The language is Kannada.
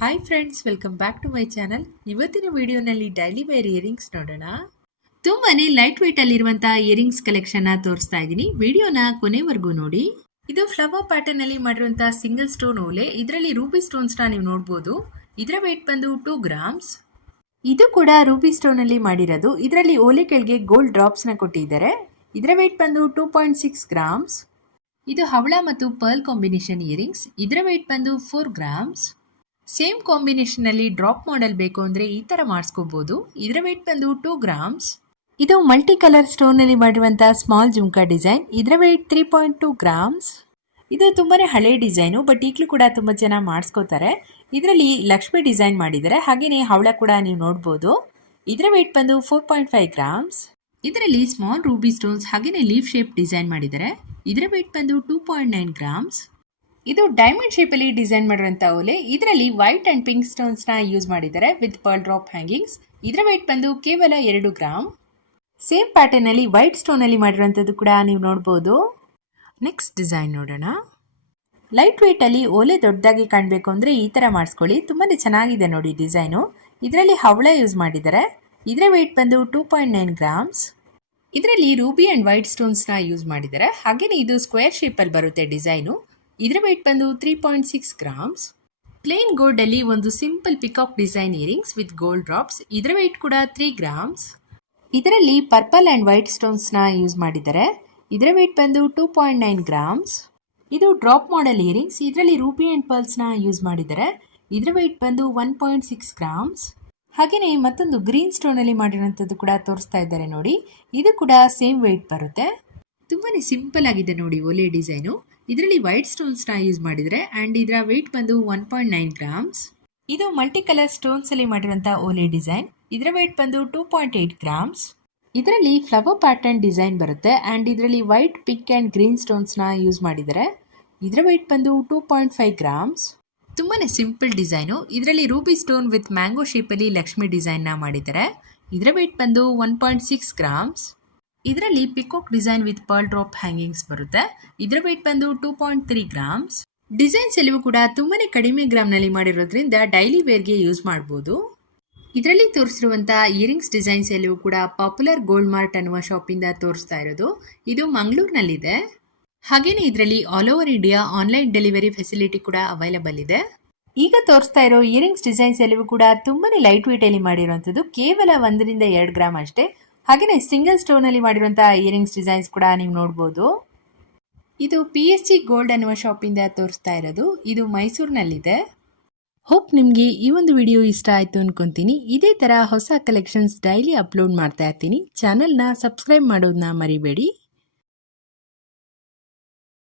Hi friends welcome back to my channel ಇವತ್ತಿನ ವಿಡಿಯೋನಲ್ಲಿ ಡೈಲಿ ವೇರ್ ಇಯರಿಂಗ್ಸ್ ನೋಡೋಣ. ತುಂಬಾನೇ ಲೈಟ್ ವೇಟ್ ಅಲ್ಲಿರುವಂತಹ ಇಯರಿಂಗ್ಸ್ ಕಲೆಕ್ಷನ್ ತೋರಿಸ್ತಾ ಇದ್ದೀನಿ. ವಿಡಿಯೋನ ಕೊನೆವರೆಗೂ ನೋಡಿ. ಇದು ಫ್ಲವರ್ ಪ್ಯಾಟರ್ನ್ ಅಲ್ಲಿ ಮಾಡಿರುವಂತಹ ಸಿಂಗಲ್ ಸ್ಟೋನ್ ಓಲೆ. ಇದರಲ್ಲಿ ರೂಬಿ ಸ್ಟೋನ್ಸ್ನ ನೀವು ನೋಡಬಹುದು ಇದರ ವೇಟ್ ಬಂದು ಟೂ ಗ್ರಾಮ್ಸ್ ಇದು ಕೂಡ ರೂಬಿ ಸ್ಟೋನ್ ಅಲ್ಲಿ ಮಾಡಿರೋದು. ಇದರಲ್ಲಿ ಓಲೆ ಕೆಳಗೆ ಗೋಲ್ಡ್ ಡ್ರಾಪ್ಸ್ನ ಕೊಟ್ಟಿದ್ದಾರೆ. ಇದರ ವೇಟ್ ಬಂದು ಟೂ ಪಾಯಿಂಟ್ ಸಿಕ್ಸ್ ಗ್ರಾಮ್ಸ್ ಇದು ಹವಳ ಮತ್ತು ಪರ್ಲ್ ಕಾಂಬಿನೇಷನ್ ಇಯರಿಂಗ್ಸ್ ಇದರ ವೇಟ್ ಬಂದು ಫೋರ್ ಗ್ರಾಮ್ಸ್ ಸೇಮ್ ಕಾಂಬಿನೇಷನಲ್ಲಿ ಡ್ರಾಪ್ ಮಾಡೆಲ್ ಬೇಕು ಅಂದರೆ ಈ ಥರ ಮಾಡಿಸ್ಕೋಬೋದು. ಇದರ ವೇಟ್ ಬಂದು ಟೂ ಗ್ರಾಮ್ಸ್ ಇದು ಮಲ್ಟಿ ಕಲರ್ ಸ್ಟೋನಲ್ಲಿ ಮಾಡಿರುವಂಥ ಸ್ಮಾಲ್ ಜುಮ್ಕಾ ಡಿಸೈನ್ ಇದರ weight three point two grams ಇದು ತುಂಬಾ ಹಳೆ ಡಿಸೈನು ಬಟ್ ಈಗಲೂ ಕೂಡ ತುಂಬ ಜನ ಮಾಡಿಸ್ಕೋತಾರೆ. ಇದರಲ್ಲಿ ಲಕ್ಷ್ಮಿ ಡಿಸೈನ್ ಮಾಡಿದ್ದಾರೆ ಹಾಗೆಯೇ ಹವಳ ಕೂಡ ನೀವು ನೋಡ್ಬೋದು. ಇದರ ವೆಯ್ಟ್ ಬಂದು ಫೋರ್ ಪಾಯಿಂಟ್ ಫೈವ್ ಗ್ರಾಮ್ಸ್ ಇದರಲ್ಲಿ ಸ್ಮಾಲ್ ರೂಬಿ ಸ್ಟೋನ್ಸ್ ಹಾಗೆಯೇ ಲೀಫ್ ಶೇಪ್ ಡಿಸೈನ್ ಮಾಡಿದ್ದಾರೆ ಇದರ ವೆಯ್ಟ್ ಬಂದು ಟೂ ಪಾಯಿಂಟ್ ನೈನ್ ಗ್ರಾಮ್ಸ್ ಇದು ಡೈಮಂಡ್ ಶೇಪ್ ಅಲ್ಲಿ ಡಿಸೈನ್ ಮಾಡಿರುವಂತ ಓಲೆ ಇದರಲ್ಲಿ ವೈಟ್ ಅಂಡ್ ಪಿಂಕ್ ಸ್ಟೋನ್ಸ್ನ ಯೂಸ್ ಮಾಡಿದ್ದಾರೆ ವಿತ್ ಪರ್ಲ್ ಡ್ರಾಪ್ ಹ್ಯಾಂಗಿಂಗ್ಸ್ ಇದರ ವೈಟ್ ಬಂದು ಕೇವಲ ಎರಡು ಗ್ರಾಮ್ ಸೇಮ್ ಪ್ಯಾಟರ್ನ್ ಅಲ್ಲಿ ವೈಟ್ ಸ್ಟೋನ್ ಅಲ್ಲಿ ಮಾಡಿರುವಂತದ್ದು ಕೂಡ ನೀವು ನೋಡಬಹುದು ನೆಕ್ಸ್ಟ್ ಡಿಸೈನ್ ನೋಡೋಣ. ಲೈಟ್ ವೆಯ್ಟ್ ಅಲ್ಲಿ ಓಲೆ ದೊಡ್ಡದಾಗಿ ಕಾಣಬೇಕು ಅಂದ್ರೆ ಈ ತರ ಮಾಡಿಸ್ಕೊಳ್ಳಿ. ತುಂಬಾನೇ ಚೆನ್ನಾಗಿದೆ ನೋಡಿ ಡಿಸೈನು ಇದರಲ್ಲಿ ಹವಳ ಯೂಸ್ ಮಾಡಿದ್ದಾರೆ. ಇದರ ವೆಯ್ಟ್ ಬಂದು ಟೂ ಪಾಯಿಂಟ್ ನೈನ್ ಗ್ರಾಮ್ಸ್ ಇದರಲ್ಲಿ ರೂಬಿ ಅಂಡ್ ವೈಟ್ ಸ್ಟೋನ್ಸ್ನ ಯೂಸ್ ಮಾಡಿದ್ದಾರೆ. ಹಾಗೆಯೇ ಇದು ಸ್ಕ್ವೇರ್ ಶೇಪ್ ಅಲ್ಲಿ ಬರುತ್ತೆ ಡಿಸೈನು ಇದರ ವೆಯ್ಟ್ ಬಂದು three point six grams plain gold ಅಲ್ಲಿ ಒಂದು simple peacock design earrings with gold drops ಇದರ ವೆಯ್ಟ್ ಕೂಡ ತ್ರೀ ಗ್ರಾಮ್ಸ್ ಇದರಲ್ಲಿ ಪರ್ಪಲ್ ಅಂಡ್ ವೈಟ್ ಸ್ಟೋನ್ಸ್ನ ಯೂಸ್ ಮಾಡಿದ್ದಾರೆ. ಇದರ ವೆಯ್ಟ್ ಬಂದು ಟೂ ಪಾಯಿಂಟ್ ನೈನ್ ಗ್ರಾಮ್ಸ್ ಇದು ಡ್ರಾಪ್ ಮಾಡೆಲ್ ಇಯರಿಂಗ್ಸ್ ಇದರಲ್ಲಿ ರೂಬಿ ಅಂಡ್ ಪರ್ಲ್ಸ್ನ ಯೂಸ್ ಮಾಡಿದ್ದಾರೆ. ಇದರ ವೆಯ್ಟ್ ಬಂದು ಒನ್ ಪಾಯಿಂಟ್ ಸಿಕ್ಸ್ ಗ್ರಾಮ್ಸ್ ಹಾಗೆಯೇ ಮತ್ತೊಂದು ಗ್ರೀನ್ ಸ್ಟೋನ್ ಅಲ್ಲಿ ಮಾಡಿರೋಂಥದ್ದು ಕೂಡ ತೋರಿಸ್ತಾ ಇದ್ದಾರೆ ನೋಡಿ. ಇದು ಕೂಡ ಸೇಮ್ ವೆಯ್ಟ್ ಬರುತ್ತೆ. ತುಂಬಾನೇ ಸಿಂಪಲ್ ಆಗಿದೆ ನೋಡಿ ಒಲೆ ಡಿಸೈನು ಇದರಲ್ಲಿ ವೈಟ್ ಸ್ಟೋನ್ಸ್ನ ನ ಯೂಸ್ ಮಾಡಿದರೆ ಅಂಡ್ ಇದರ ವೆಯ್ಟ್ ಬಂದು ಒನ್ ಪಾಯಿಂಟ್ ನೈನ್ ಗ್ರಾಮ್ಸ್ ಇದು ಮಲ್ಟಿ ಕಲರ್ ಸ್ಟೋನ್ಸ್ ಅಲ್ಲಿ ಮಾಡಿರುವಂತಹ ಓಲೆ ಡಿಸೈನ್ ಇದರ ವೆಯ್ಟ್ ಬಂದು ಟೂ ಪಾಯಿಂಟ್ ಏಯ್ಟ್ ಗ್ರಾಮ್ಸ್ ಇದರಲ್ಲಿ ಫ್ಲವರ್ ಪ್ಯಾಟರ್ನ್ ಡಿಸೈನ್ ಬರುತ್ತೆ ಅಂಡ್ ಇದರಲ್ಲಿ ವೈಟ್ ಪಿಂಕ್ ಅಂಡ್ ಗ್ರೀನ್ ಸ್ಟೋನ್ಸ್ನ ಯೂಸ್ ಮಾಡಿದ್ದಾರೆ ಇದರ ವೆಯ್ಟ್ ಬಂದು ಟೂ ಪಾಯಿಂಟ್ ಫೈವ್ ಗ್ರಾಮ್ಸ್ ತುಂಬಾನೇ ಸಿಂಪಲ್ ಡಿಸೈನು ಇದರಲ್ಲಿ ರೂಬಿ ಸ್ಟೋನ್ ವಿತ್ ಮ್ಯಾಂಗೋ ಶೇಪಲ್ಲಿ ಲಕ್ಷ್ಮಿ ಡಿಸೈನ್ನ ಮಾಡಿದ್ದಾರೆ ಇದರ ವೆಯ್ಟ್ ಬಂದು ಒನ್ ಪಾಯಿಂಟ್ ಸಿಕ್ಸ್ ಗ್ರಾಮ್ಸ್ ಇದರಲ್ಲಿ peacock design with pearl drop hangings ಬರುತ್ತೆ. ಇದರ ವೆಯ್ಟ್ ಬಂದು two point three grams designs ಎಲ್ಲವೂ ಕೂಡ ತುಂಬಾನೇ ಕಡಿಮೆ ಗ್ರಾಮ್ನಲ್ಲಿ ಮಾಡಿರೋದ್ರಿಂದ ಡೈಲಿ ವೇರ್ಗೆ ಯೂಸ್ ಮಾಡ್ಬೋದು. ಇದರಲ್ಲಿ ತೋರಿಸಿರುವಂತಹ ಇಯರಿಂಗ್ಸ್ ಡಿಸೈನ್ಸ್ ಎಲ್ಲವೂ ಕೂಡ ಪಾಪ್ಯುಲರ್ ಗೋಲ್ಡ್ ಮಾರ್ಟ್ ಅನ್ನುವ ಶಾಪಿಂದ ತೋರಿಸ್ತಾ ಇರೋದು. ಇದು ಮಂಗಳೂರಿನಲ್ಲಿದೆ. ಹಾಗೇನೆ ಇದರಲ್ಲಿ all over India online delivery facility ಕೂಡ ಅವೈಲಬಲ್ ಇದೆ. ಈಗ ತೋರಿಸ್ತಾ ಇರೋ ಇಯರಿಂಗ್ಸ್ ಡಿಸೈನ್ಸ್ ಎಲ್ಲವೂ ಕೂಡ ತುಂಬಾನೇ ಲೈಟ್ ವೇಟ್ ಅಲ್ಲಿ ಮಾಡಿರುವಂಥದ್ದು ಕೇವಲ ಒಂದರಿಂದ ಎರಡು ಗ್ರಾಮ್ ಅಷ್ಟೇ. ಹಾಗೆಯೇ ಸಿಂಗಲ್ ಸ್ಟೋನ್ ಅಲ್ಲಿ ಮಾಡಿರುವಂತಹ ಇಯರಿಂಗ್ಸ್ ಡಿಸೈನ್ಸ್ ಕೂಡ ನೀವು ನೋಡ್ಬೋದು. ಇದು ಪಿ ಎಸ್ ಜಿ ಗೋಲ್ಡ್ ಅನ್ನುವ ಶಾಪಿಂದ ತೋರಿಸ್ತಾ ಇರೋದು. ಇದು ಮೈಸೂರಿನಲ್ಲಿದೆ. ಹೋಪ್ ನಿಮಗೆ ಈ ಒಂದು ವಿಡಿಯೋ ಇಷ್ಟ ಆಯಿತು ಅನ್ಕೊಂತೀನಿ. ಇದೇ ಥರ ಹೊಸ ಕಲೆಕ್ಷನ್ಸ್ ಡೈಲಿ ಅಪ್ಲೋಡ್ ಮಾಡ್ತಾ ಇರ್ತೀನಿ. ಚಾನಲ್ನ ಸಬ್ಸ್ಕ್ರೈಬ್ ಮಾಡೋದನ್ನ ಮರಿಬೇಡಿ.